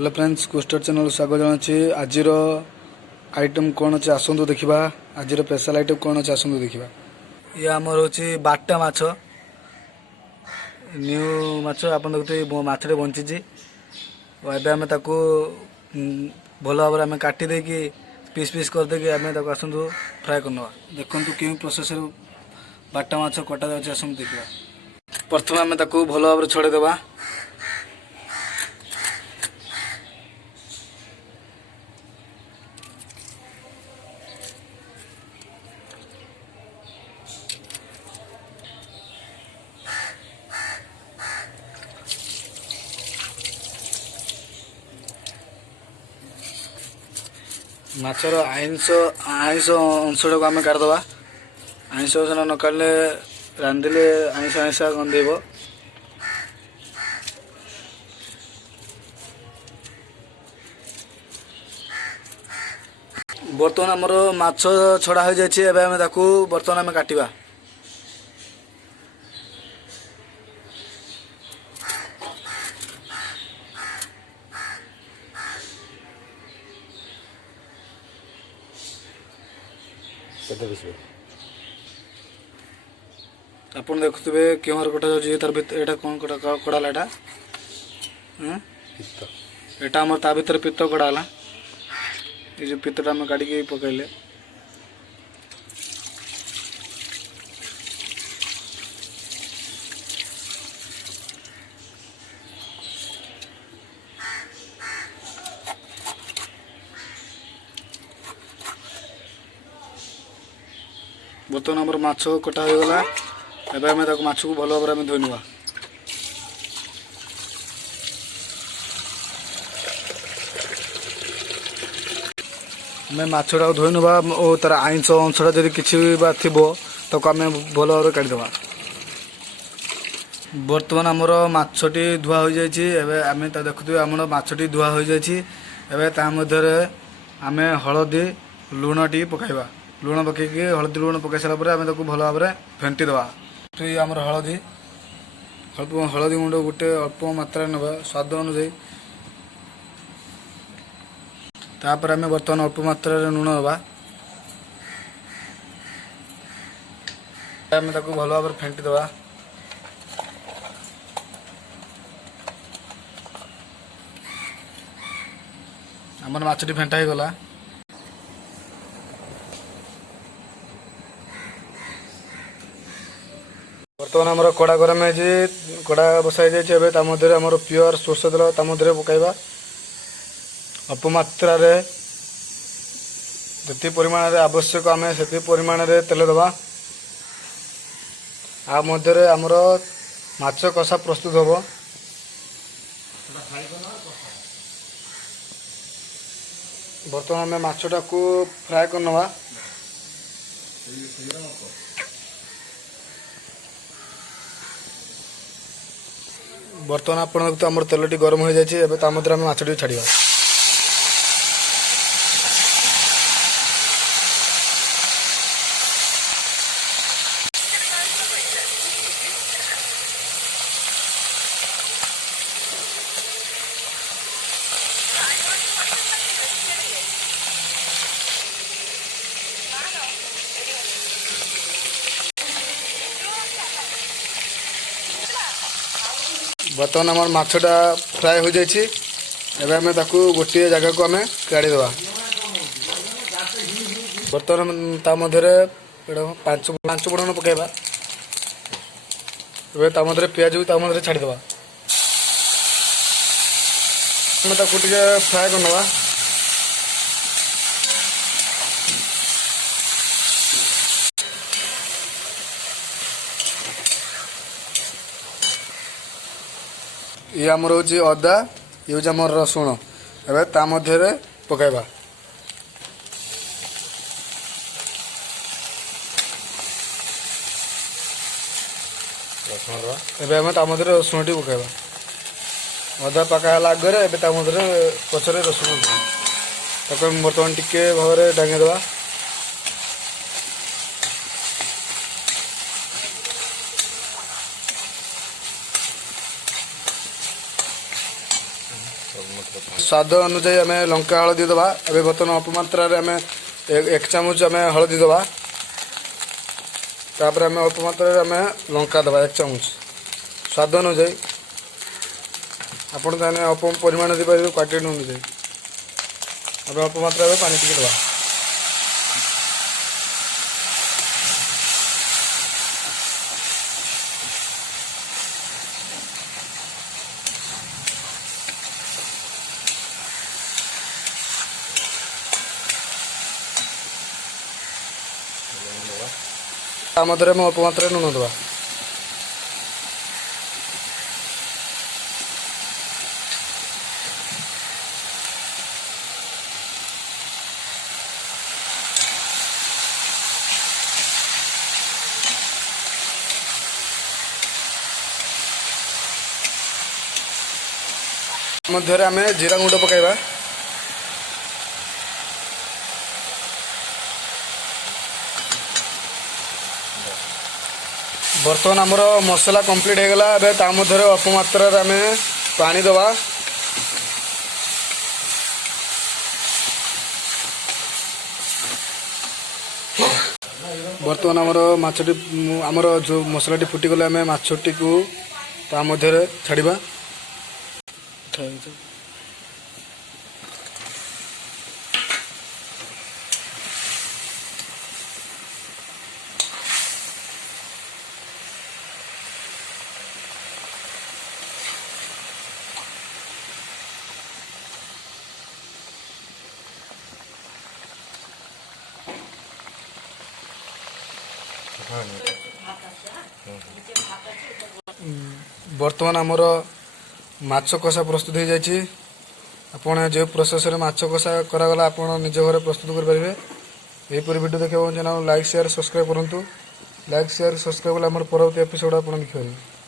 Hello friends कुस्टर channel स्वागत जनाची आज item कौन अच्छे आसतु देखा आज स्पेशल आइटम कौन अच्छे आसतु देखा ये आमर हूँ बाटा माछ न्यू माछ आप देखते माछटे बंची एवं आम ताकू भल भाव में काटी देकी पीस पीस करदे आम आसतु फ्राए करना देखु क्यों प्रोसेस बाटा माछ कटा जाए आसतु देखा प्रथम आम ताकू भल भाव छड़ेदेवा माछर आइंस अंशटा को आम काटिदेवा आइंस अंश न काटले रांधिले आइंस आइंसा गंधेब बर्तमान आमर माछ छड़ा हो जाए आम ताकू बर्तमान आम काटिबा आप देखुवे क्यों कटा जाए तार भर कौन कड़ाला यहाँ आम ता भर पित्त कड़ाला ये जो पित्तटा आम काटिकी पकड़े बर्तमान आमर माछ कटा हो गला एवं आम माछ को भल भाव में धोई नुआ आम माछटा धोई नुआ और तार आइंस अंशटा जब किसी थी तो आम भल भाव काटिदेवा बर्तमान आमर माछटी धुआ हो जाए आम देखुए आम माछटी धुआ हो जाए आम हलदी लुण टी पकाइबा लुण पकईकि हलदी लुण पकई सारापर आम भल भाव में फेंटीदेवा तो ये आमर हलदी हलदी गुंड गोटे अल्प मात्रा ना स्वाद अनुजाई तापर आम बर्तमान अल्प मात्रा लुण दबा आम भल भाव में फेंटीदेवा आमर माछटी फेंटा हो गला बर्तमान आमर कड़ा गरम है कड़ा बसाई जाए मध्य आमर प्योर सोर्ष तेल मध्य पकाइबा अल्प मात्रा जी परिमाण आवश्यक आम से परिमाण तेल दबा आ मध्य आमर माछ कषा प्रस्तुत हम बर्तमान आम माछटा को फ्राए करनवा बर्तमान आपण देखते आम तेलटी गरम हो जाए मध्य आम माछटी छाड़ा बर्तमान आम माछटा फ्राए हो जाए आम गोटे जगह को आम काढ़ीदेवा बर्तमान ता मध्य पांच फोड़न पकईबा मध्य पियाज को मध्य छाड़ीदेवा फ्राए करनवा ये आमर हूँ अदा ये हूँ आम रसुण एवं ता मध्य पकाइबा एवं आम ता मध्य रसुण टी पकाइबा अदा पका आगे एवं ता मध्य पचर रसुण बर्तमान टिके भाव में डांगीदेवा स्वाद अनुजाई आम लंका हलदी दबा ए बर्तमान अल्पमात्रा आम 1 चामच आम हलदी दबा तापर आम अल्पमात्रा आम लंका दबा 1 चामच स्वाद अनुजाई आपण ताने अल्प परिमाण दे पारे क्वांटिटी अनुजाई अब अल्पमात्रा पानी टिके दबा मध्य में अल्पमात्रा लुण दबा मध्य आम जीरा गुंड पकाइबा बर्तमान आमर मसला कंप्लीट हो गला एबे ता मध्य अल्पमात्रा आम पानी दबा बर्तमान आमर माछटी आमर जो मसलाटी फुटीगले आम माछटी को ता मध्य छाड़िबा बर्तमान आमर माछ कषा प्रस्तुत हो जाए आपण जो प्रोसेस माछ कषा करागला आपण निज घर प्रस्तुत करेंगे यहीपर वीडियो देखा चैनल लाइक शेयर सब्सक्राइब करूँ लाइक शेयर सब्सक्राइब कले परवर्ती एपिसोड आप देखिए।